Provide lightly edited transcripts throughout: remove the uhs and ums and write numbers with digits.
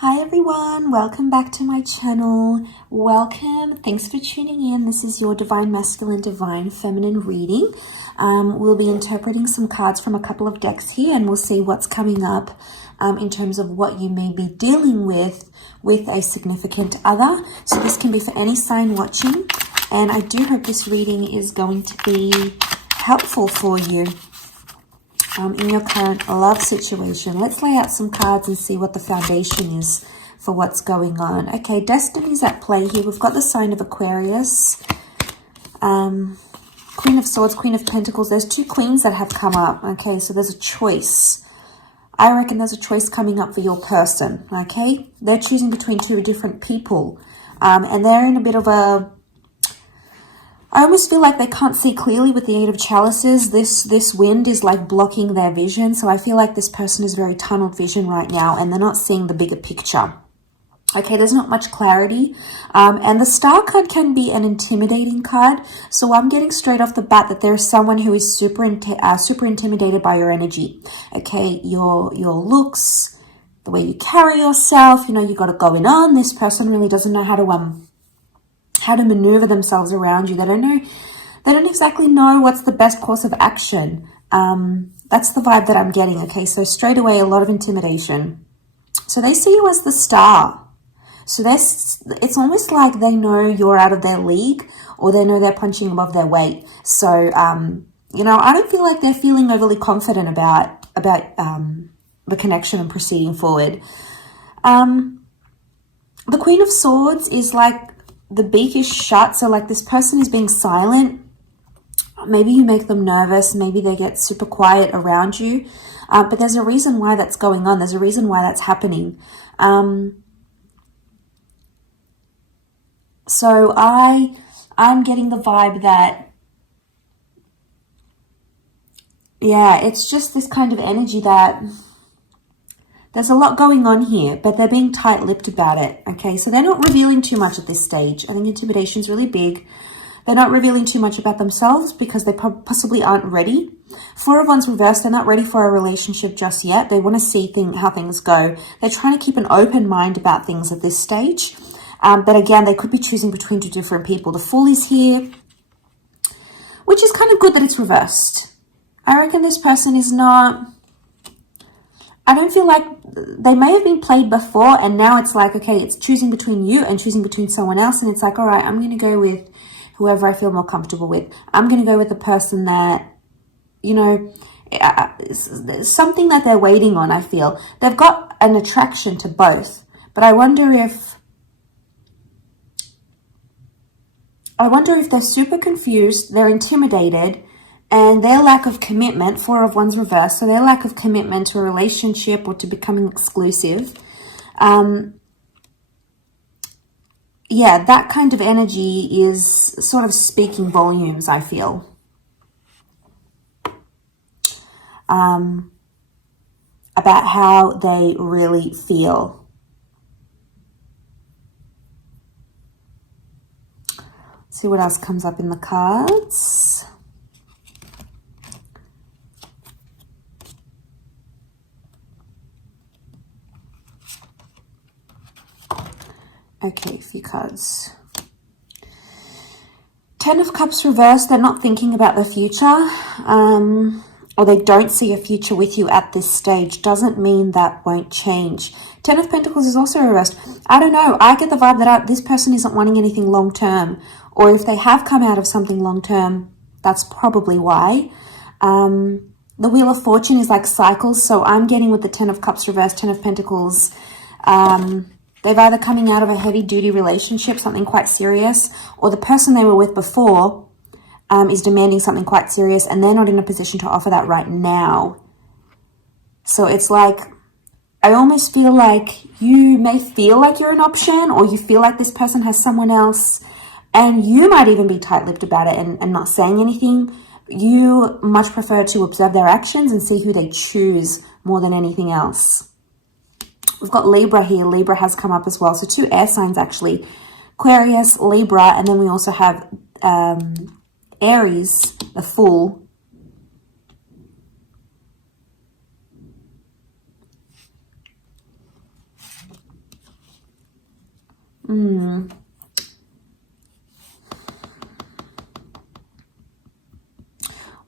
Hi everyone, welcome back to my channel. Welcome, thanks for tuning in. This is your Divine Masculine, Divine Feminine reading. We'll be interpreting some cards from a couple of decks here and we'll see what's coming up in terms of what you may be dealing with a significant other. So this can be for any sign watching, and I do hope this reading is going to be helpful for you in your current love situation. Let's lay out some cards and see what the foundation is for what's going on. Okay, destiny's at play here. We've got the sign of Aquarius, Queen of Swords, Queen of Pentacles. There's two queens that have come up. Okay, so there's a choice. I reckon there's a choice coming up for your person. Okay, they're choosing between two different people, and they're in a bit of a, I almost feel like they can't see clearly with the Eight of Chalices. This wind is like blocking their vision. So I feel like this person is very tunneled vision right now and they're not seeing the bigger picture. Okay, there's not much clarity. And the Star card can be an intimidating card. So I'm getting straight off the bat that there's someone who is super intimidated by your energy. Okay, your looks, the way you carry yourself, you know, you got it going on. This person really doesn't know how to maneuver themselves around you. They don't exactly know what's the best course of action. That's the vibe that I'm getting. Okay, so straight away, a lot of intimidation. So they see you as the star. So it's almost like they know you're out of their league, or they know they're punching above their weight. So, you know, I don't feel like they're feeling overly confident about the connection and proceeding forward. The Queen of Swords is like, the beak is shut, so like this person is being silent. Maybe you make them nervous, maybe they get super quiet around you, but there's a reason why that's going on. There's a reason why that's happening. So I'm getting the vibe that, yeah, it's just this kind of energy that there's a lot going on here, but they're being tight-lipped about it, okay? So they're not revealing too much at this stage. I think intimidation is really big. They're not revealing too much about themselves because they possibly aren't ready. Four of Wands reversed, they're not ready for a relationship just yet. They want to see how things go. They're trying to keep an open mind about things at this stage. But again, they could be choosing between two different people. The Fool is here, which is kind of good that it's reversed. I reckon this person is not... I don't feel like they may have been played before and now it's like, okay, it's choosing between you and choosing between someone else. And it's like, all right, I'm going to go with whoever I feel more comfortable with. I'm going to go with the person that, you know, something that they're waiting on, I feel. They've got an attraction to both. But I wonder if they're super confused, they're intimidated, and their lack of commitment, Four of Wands reversed, so their lack of commitment to a relationship or to becoming exclusive, yeah, that kind of energy is sort of speaking volumes, I feel, about how they really feel. Let's see what else comes up in the cards. Okay, a few cards. Ten of Cups reversed. They're not thinking about the future, or they don't see a future with you at this stage. Doesn't mean that won't change. Ten of Pentacles is also reversed. I don't know. I get the vibe that this person isn't wanting anything long-term, or if they have come out of something long-term, that's probably why. The Wheel of Fortune is like cycles, so I'm getting with the Ten of Cups reversed, Ten of Pentacles, they've either coming out of a heavy-duty relationship, something quite serious, or the person they were with before is demanding something quite serious, and they're not in a position to offer that right now. So it's like, I almost feel like you may feel like you're an option, or you feel like this person has someone else, and you might even be tight-lipped about it and not saying anything. You much prefer to observe their actions and see who they choose more than anything else. We've got Libra here. Libra has come up as well. So two air signs, actually. Aquarius, Libra, and then we also have Aries, the Fool.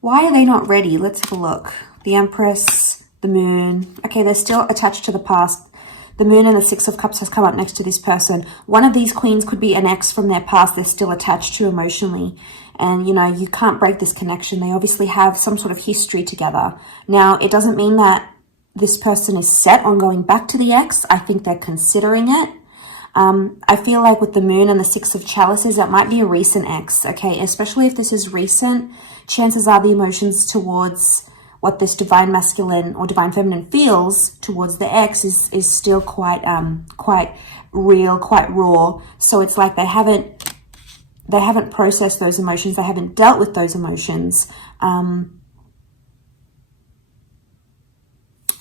Why are they not ready? Let's have a look. The Empress, the Moon. Okay, they're still attached to the past. The Moon and the Six of Cups has come up next to this person. One of these queens could be an ex from their past they're still attached to emotionally. And, you know, you can't break this connection. They obviously have some sort of history together. Now, it doesn't mean that this person is set on going back to the ex. I think they're considering it. I feel like with the Moon and the Six of Chalices, that might be a recent ex, okay? Especially if this is recent, chances are the emotions towards what this divine masculine or divine feminine feels towards the ex is still quite real, quite raw. So it's like they haven't processed those emotions. They haven't dealt with those emotions.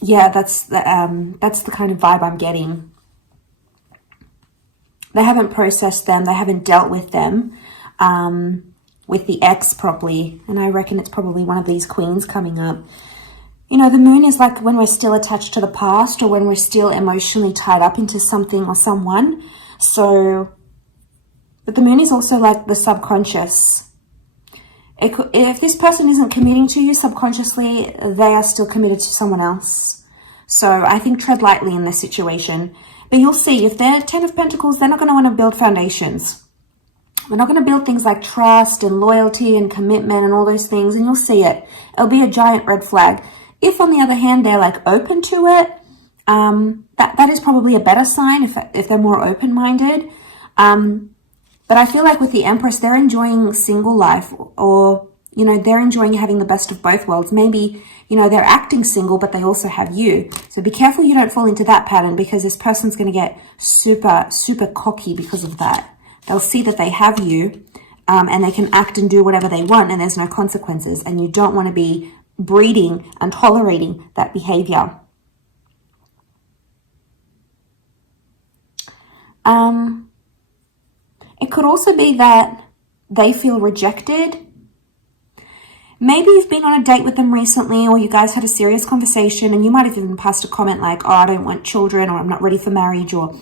Yeah, that's the kind of vibe I'm getting. They haven't processed them. They haven't dealt with them with the ex properly. And I reckon it's probably one of these queens coming up. You know, the Moon is like when we're still attached to the past or when we're still emotionally tied up into something or someone. So, but the Moon is also like the subconscious. If this person isn't committing to you subconsciously, they are still committed to someone else. So I think tread lightly in this situation. But you'll see, if they're 10 of Pentacles, they're not going to want to build foundations. They're not going to build things like trust and loyalty and commitment and all those things. And you'll see it. It'll be a giant red flag. If, on the other hand, they're like open to it, that is probably a better sign if they're more open-minded. But I feel like with the Empress, they're enjoying single life, or, you know, they're enjoying having the best of both worlds. Maybe, you know, they're acting single, but they also have you. So be careful you don't fall into that pattern, because this person's going to get super, super cocky because of that. They'll see that they have you, and they can act and do whatever they want, and there's no consequences. And you don't want to be breeding and tolerating that behavior. It could also be that they feel rejected. Maybe you've been on a date with them recently, or you guys had a serious conversation, and you might have even passed a comment like, oh, I don't want children, or I'm not ready for marriage, or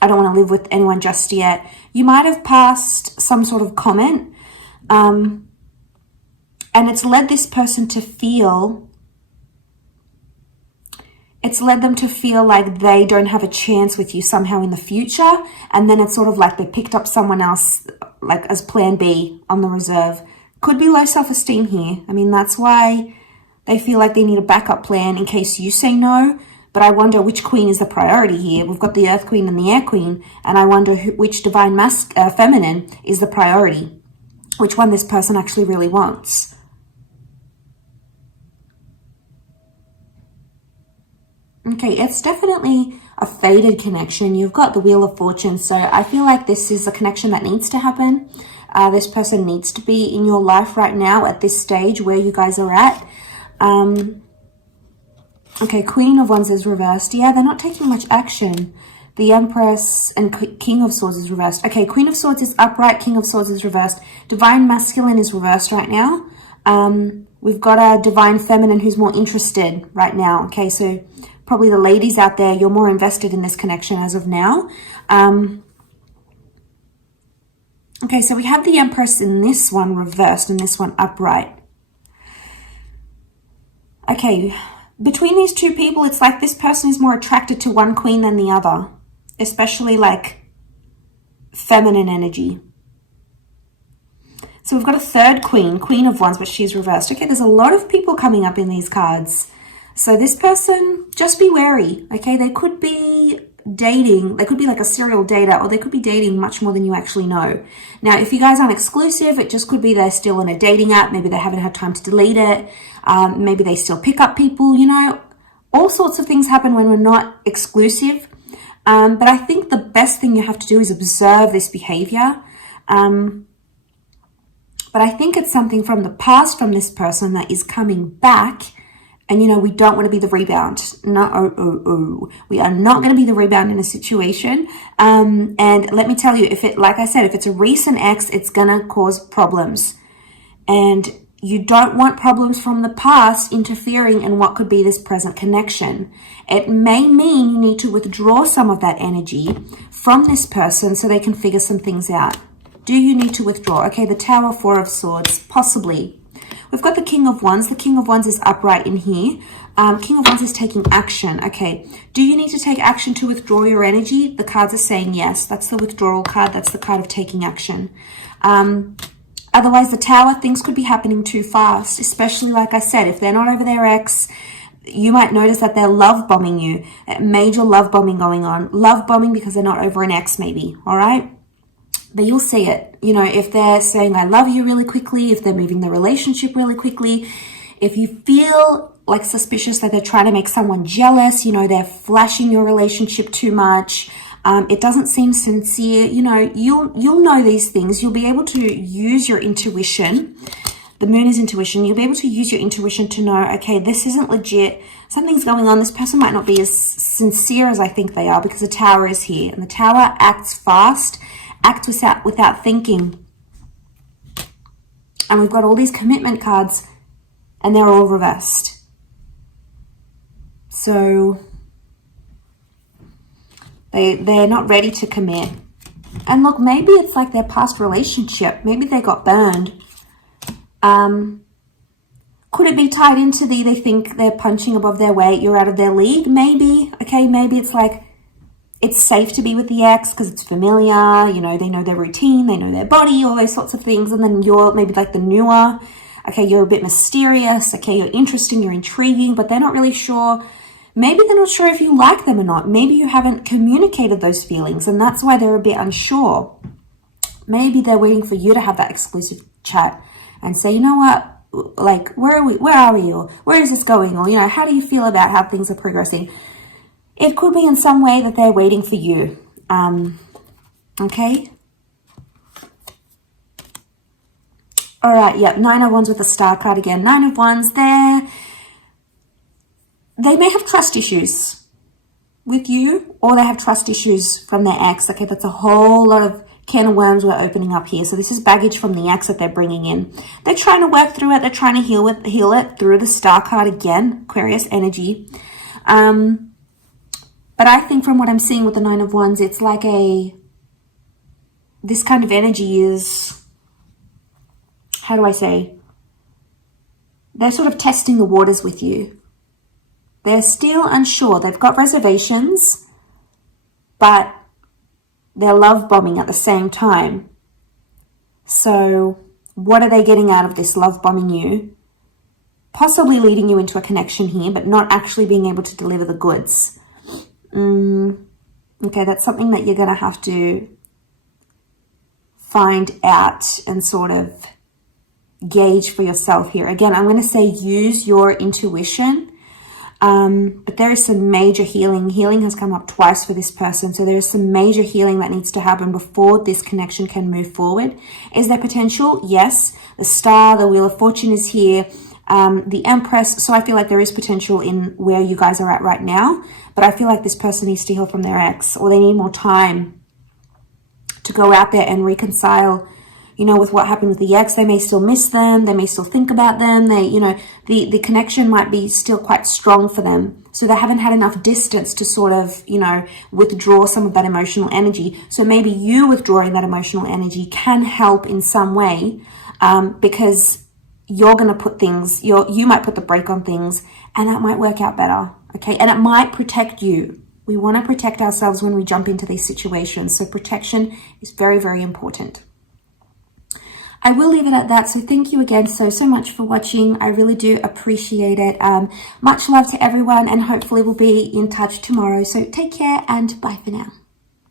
I don't want to live with anyone just yet. You might have passed some sort of comment, and it's led this person to feel, it's led them to feel like they don't have a chance with you somehow in the future. And then it's sort of like they picked up someone else, like as plan B on the reserve. Could be low self-esteem here. I mean, that's why they feel like they need a backup plan in case you say no. But I wonder which queen is the priority here. We've got the Earth Queen and the Air Queen. And I wonder which divine feminine is the priority. Which one this person actually really wants. Okay, it's definitely a faded connection. You've got the Wheel of Fortune. So I feel like this is a connection that needs to happen. This person needs to be in your life right now at this stage where you guys are at. Okay, Queen of Wands is reversed. Yeah, they're not taking much action. The Empress and King of Swords is reversed. Okay, Queen of Swords is upright. King of Swords is reversed. Divine Masculine is reversed right now. We've got a Divine Feminine who's more interested right now. Okay, so probably the ladies out there, you're more invested in this connection as of now. Okay, so we have the Empress in this one reversed and this one upright. Okay, between these two people, it's like this person is more attracted to one queen than the other, especially like feminine energy. So we've got a third queen, Queen of Wands, but she's reversed. Okay, there's a lot of people coming up in these cards. So this person, just be wary, okay? They could be dating, they could be like a serial dater, or they could be dating much more than you actually know. Now, if you guys aren't exclusive, it just could be they're still in a dating app. Maybe they haven't had time to delete it. Maybe they still pick up people, you know. All sorts of things happen when we're not exclusive. But I think the best thing you have to do is observe this behavior. But I think it's something from the past from this person that is coming back. And, you know, we don't want to be the rebound. No, we are not going to be the rebound in a situation. And let me tell you, if it, like I said, if it's a recent ex, it's going to cause problems. And you don't want problems from the past interfering in what could be this present connection. It may mean you need to withdraw some of that energy from this person so they can figure some things out. Do you need to withdraw? Okay, the Tower, Four of Swords, possibly. We've got the King of Wands. The King of Wands is upright in here. King of Wands is taking action. Okay, do you need to take action to withdraw your energy? The cards are saying yes. That's the withdrawal card. That's the card of taking action. Otherwise, the Tower, things could be happening too fast, especially, like I said, if they're not over their ex, you might notice that they're love bombing you. Major love bombing going on. Love bombing because they're not over an ex, maybe. All right? But you'll see it. You know, if they're saying, I love you really quickly, if they're moving the relationship really quickly, if you feel like suspicious that they're trying to make someone jealous, you know, they're flashing your relationship too much, it doesn't seem sincere, you know, you'll know these things. You'll be able to use your intuition. The moon is intuition. You'll be able to use your intuition to know, okay, this isn't legit. Something's going on. This person might not be as sincere as I think they are, because the Tower is here. And the Tower acts fast, acts without thinking. And we've got all these commitment cards, and they're all reversed. So they're not ready to commit. And look, maybe it's like their past relationship. Maybe they got burned. Could it be tied into they think they're punching above their weight, you're out of their league? Maybe. Okay, maybe it's like it's safe to be with the ex because it's familiar, you know, they know their routine, they know their body, all those sorts of things. And then you're maybe like the newer, okay, you're a bit mysterious, okay, you're interesting, you're intriguing, but they're not really sure. Maybe they're not sure if you like them or not. Maybe you haven't communicated those feelings, and that's why they're a bit unsure. Maybe they're waiting for you to have that exclusive chat and say, you know what, like, where are we, or where is this going, or, you know, how do you feel about how things are progressing? It could be in some way that they're waiting for you. Okay. All right. Yep. Nine of Wands with the Star card again. Nine of Wands. They may have trust issues with you, or they have trust issues from their ex. Okay. That's a whole lot of can of worms we're opening up here. So this is baggage from the ex that they're bringing in. They're trying to work through it. They're trying to heal it through the Star card again. Aquarius energy. But I think from what I'm seeing with the Nine of Wands, it's like this kind of energy is, how do I say? They're sort of testing the waters with you. They're still unsure. They've got reservations, but they're love bombing at the same time. So what are they getting out of this love bombing you? Possibly leading you into a connection here, but not actually being able to deliver the goods. Okay, that's something that you're going to have to find out and sort of gauge for yourself here. Again, I'm going to say use your intuition, but there is some major healing. Healing has come up twice for this person, so there is some major healing that needs to happen before this connection can move forward. Is there potential? Yes. The Star, the Wheel of Fortune is here. The Empress. So I feel like there is potential in where you guys are at right now, but I feel like this person needs to heal from their ex, or they need more time to go out there and reconcile, you know, with what happened with the ex. They may still miss them. They may still think about them. They, you know, the connection might be still quite strong for them. So they haven't had enough distance to sort of, you know, withdraw some of that emotional energy. So maybe you withdrawing that emotional energy can help in some way, because you're going to put things, you might put the brake on things, and that might work out better, okay? And it might protect you. We want to protect ourselves when we jump into these situations. So protection is very, very important. I will leave it at that. So thank you again so much for watching. I really do appreciate it. Much love to everyone, and hopefully we'll be in touch tomorrow. So take care and bye for now.